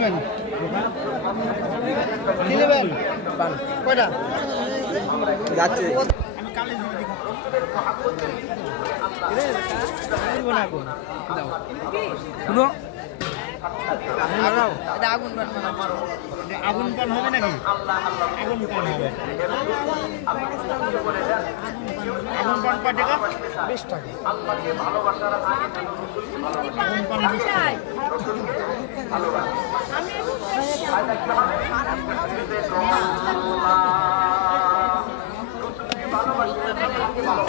কি নেবেন কয়টা যাচ্ছে শুনো আগুন পান হবে নাকি আগুন পান হবে আগুন পান কয় টাকা 20 টাকা আগুন পান 20 টাকা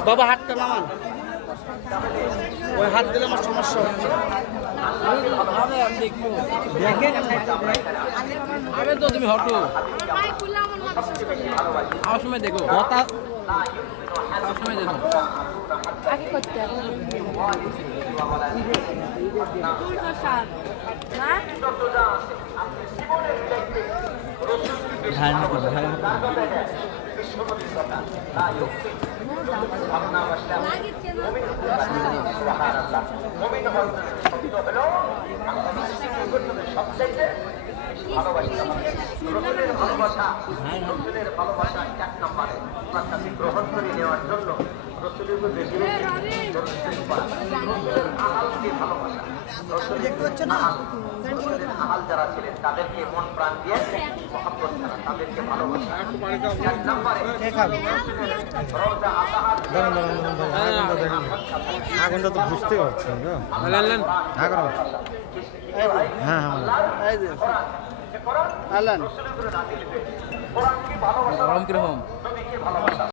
বাবা হাতটা নামান ওই হাত দিলে আমার সমস্যা হচ্ছে আরে তো তুমি হটো আমার সময় দেখো আমার সময় দেখো আগে করতে গ্রহণ করে নেওয়ার জন্য রসুলের আহাল যারা ছিলেন তাদেরকে মন প্রাণ দিয়ে মহব্বত করা, তাদেরকে ভালোবাসা। আগুনটা তো বুঝতে পারছি হ্যাঁ গরম কিরকম